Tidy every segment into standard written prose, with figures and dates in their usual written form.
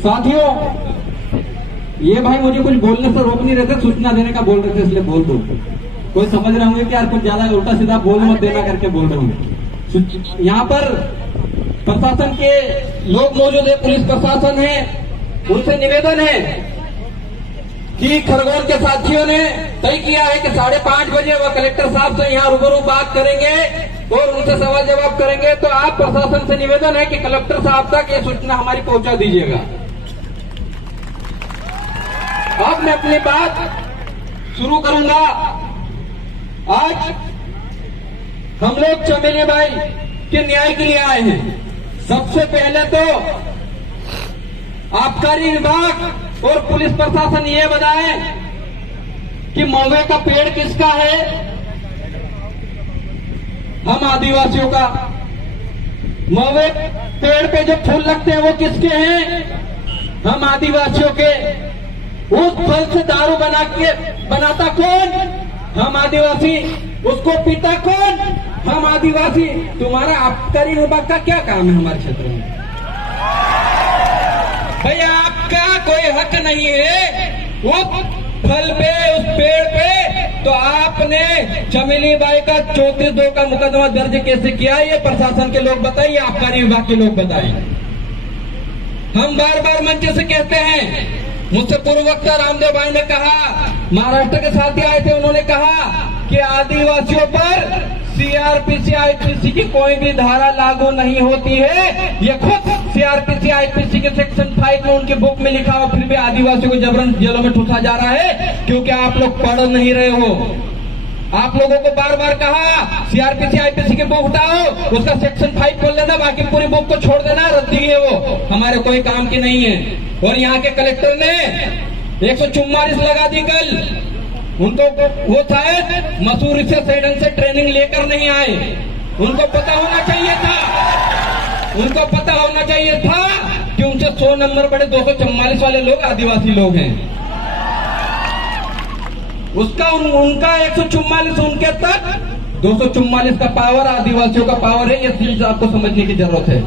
साथियों, ये भाई मुझे कुछ बोलने से रोक नहीं रहे थे, सूचना देने का बोल रहे थे, इसलिए बोल दो। कोई समझ रहे होंगे कि यार कुछ ज्यादा उल्टा सीधा बोल मत देना करके बोल रहे होंगे। यहाँ पर प्रशासन के लोग मौजूद है, पुलिस प्रशासन है, उनसे निवेदन है कि खरगोन के साथियों ने तय किया है कि 5:30 बजे वह कलेक्टर साहब से यहाँ रूबरू बात करेंगे और उनसे सवाल जवाब करेंगे। तो आप प्रशासन से निवेदन है कि कलेक्टर साहब तक ये सूचना हमारी पहुंचा दीजिएगा। अब मैं अपनी बात शुरू करूंगा। आज हम लोग चमेली बाई के न्याय के लिए आए हैं। सबसे पहले तो आबकारी विभाग और पुलिस प्रशासन ये बताए कि महुए का पेड़ किसका है? हम आदिवासियों का। महुए पेड़ पे जो फूल लगते हैं वो किसके हैं? हम आदिवासियों के। उस फल से दारू बनाता कौन? हम आदिवासी। उसको पीता कौन? हम आदिवासी। तुम्हारा आबकारी विभाग का क्या काम है हमारे क्षेत्र में? भैया आपका कोई हक नहीं है उस फल पे, उस पेड़ पे। तो आपने चमेली बाई का 34(2) का मुकदमा दर्ज कैसे किया? ये प्रशासन के लोग बताइए, आबकारी विभाग के लोग बताइए। हम बार बार मंच से कहते हैं, मुझसे पूर्व वक्ता रामदेव भाई ने कहा, महाराष्ट्र के साथी आए थे, उन्होंने कहा कि आदिवासियों पर सीआरपीसी आईपीसी की कोई भी धारा लागू नहीं होती है। ये खुद सीआरपीसी आईपीसी के सेक्शन 5 में उनकी बुक में लिखा हुआ, फिर भी आदिवासियों को जबरन जेलों में ठूसा जा रहा है क्योंकि आप लोग पढ़ नहीं रहे हो। आप लोगों को बार बार कहा सीआरपीसी आईपीसी की बुक उठाओ, उसका सेक्शन 5 खोल लेना, बाकी पूरी बुक को छोड़ देना, रद्दी है वो, हमारे कोई काम की नहीं है। और यहाँ के कलेक्टर ने 144 लगा दी कल। उनको वो शायद मसूरी से सेडन से ट्रेनिंग लेकर नहीं आए। उनको पता होना चाहिए था कि उनसे 100 नंबर बड़े 244 वाले लोग आदिवासी लोग हैं। उनका 144 उनके तक 244 का पावर आदिवासियों का पावर है। ये चीज आपको समझने की जरूरत है।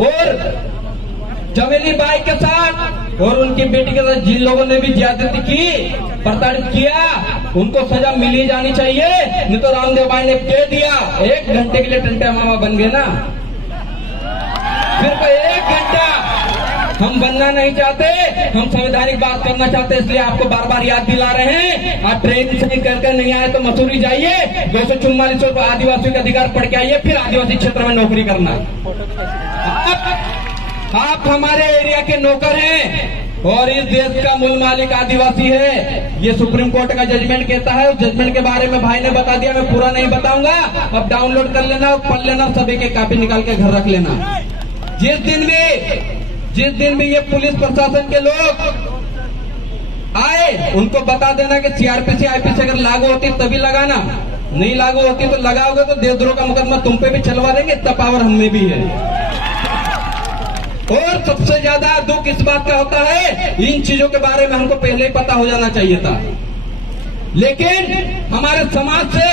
और चमेली बाई के साथ और उनकी बेटी के साथ जिन लोगों ने भी ज्यादती की, प्रताड़ित किया, उनको सजा मिली जानी चाहिए। नहीं तो रामदेव भाई ने कह दिया 1 घंटे के लिए टंटा मामा बन गए ना, सिर्फ 1 घंटा। हम बनना नहीं चाहते, हम संवैधानिक बात करना चाहते, इसलिए आपको बार बार याद दिला रहे हैं। आप ट्रेन से करके नहीं आए तो मसूरी जाइए, 244 आदिवासियों के अधिकार पढ़ के आइए, फिर आदिवासी क्षेत्र में नौकरी करना। आप हमारे एरिया के नौकर हैं और इस देश का मूल मालिक आदिवासी है। ये सुप्रीम कोर्ट का जजमेंट कहता है। उस जजमेंट के बारे में भाई ने बता दिया, मैं पूरा नहीं बताऊंगा। अब डाउनलोड कर लेना और पढ़ लेना, सभी के कॉपी निकाल के घर रख लेना। जिस दिन भी ये पुलिस प्रशासन के लोग आए, उनको बता देना कि सीआरपीसी आईपीसी अगर लागू होती तभी लगाना, नहीं लागू होती तो लगाओगे तो देशद्रोह का मुकदमा तुम पे भी चलवा देंगे। इतना पावर हमें भी है। और सबसे ज्यादा दुख इस बात का होता है, इन चीजों के बारे में हमको पहले ही पता हो जाना चाहिए था। लेकिन हमारे समाज से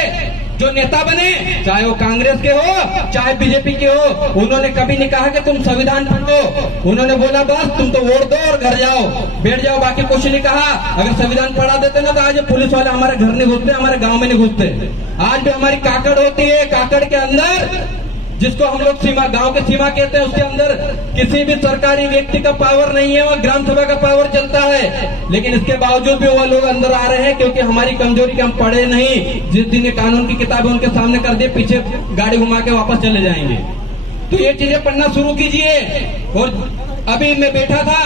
जो नेता बने, चाहे वो कांग्रेस के हो चाहे बीजेपी के हो, उन्होंने कभी नहीं कहा कि तुम संविधान पढ़ो। उन्होंने बोला बस तुम तो वोट दो और घर जाओ, बैठ जाओ, बाकी कुछ नहीं कहा। अगर संविधान पढ़ा देते ना तो आज पुलिस वाले हमारे घर नहीं घुसते, हमारे गांव में नहीं घुसते। आज भी हमारी काकड़ होती है, काकड़ के अंदर, जिसको हम लोग सीमा, गांव के सीमा कहते हैं, उसके अंदर किसी भी सरकारी व्यक्ति का पावर नहीं है, वह ग्राम सभा का पावर चलता है। लेकिन इसके बावजूद भी वो लोग अंदर आ रहे हैं क्योंकि हमारी कमजोरी के हम पढ़े नहीं। जिस दिन ये कानून की किताबें उनके सामने कर दे, पीछे गाड़ी घुमा के वापस चले जाएंगे। तो ये चीजें पढ़ना शुरू कीजिए। और अभी मैं बैठा था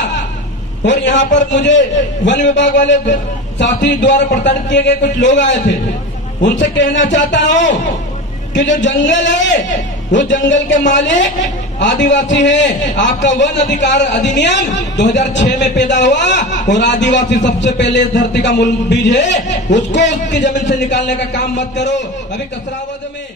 और यहाँ पर मुझे वन विभाग वाले साथी द्वारा प्रताड़ित किए गए कुछ लोग आए थे। उनसे कहना चाहता हूँ कि जो जंगल है वो जंगल के मालिक आदिवासी हैं। आपका वन अधिकार अधिनियम 2006 में पैदा हुआ और आदिवासी सबसे पहले इस धरती का मूल बीज है। उसको उसकी जमीन से निकालने का काम मत करो। अभी कसरावद में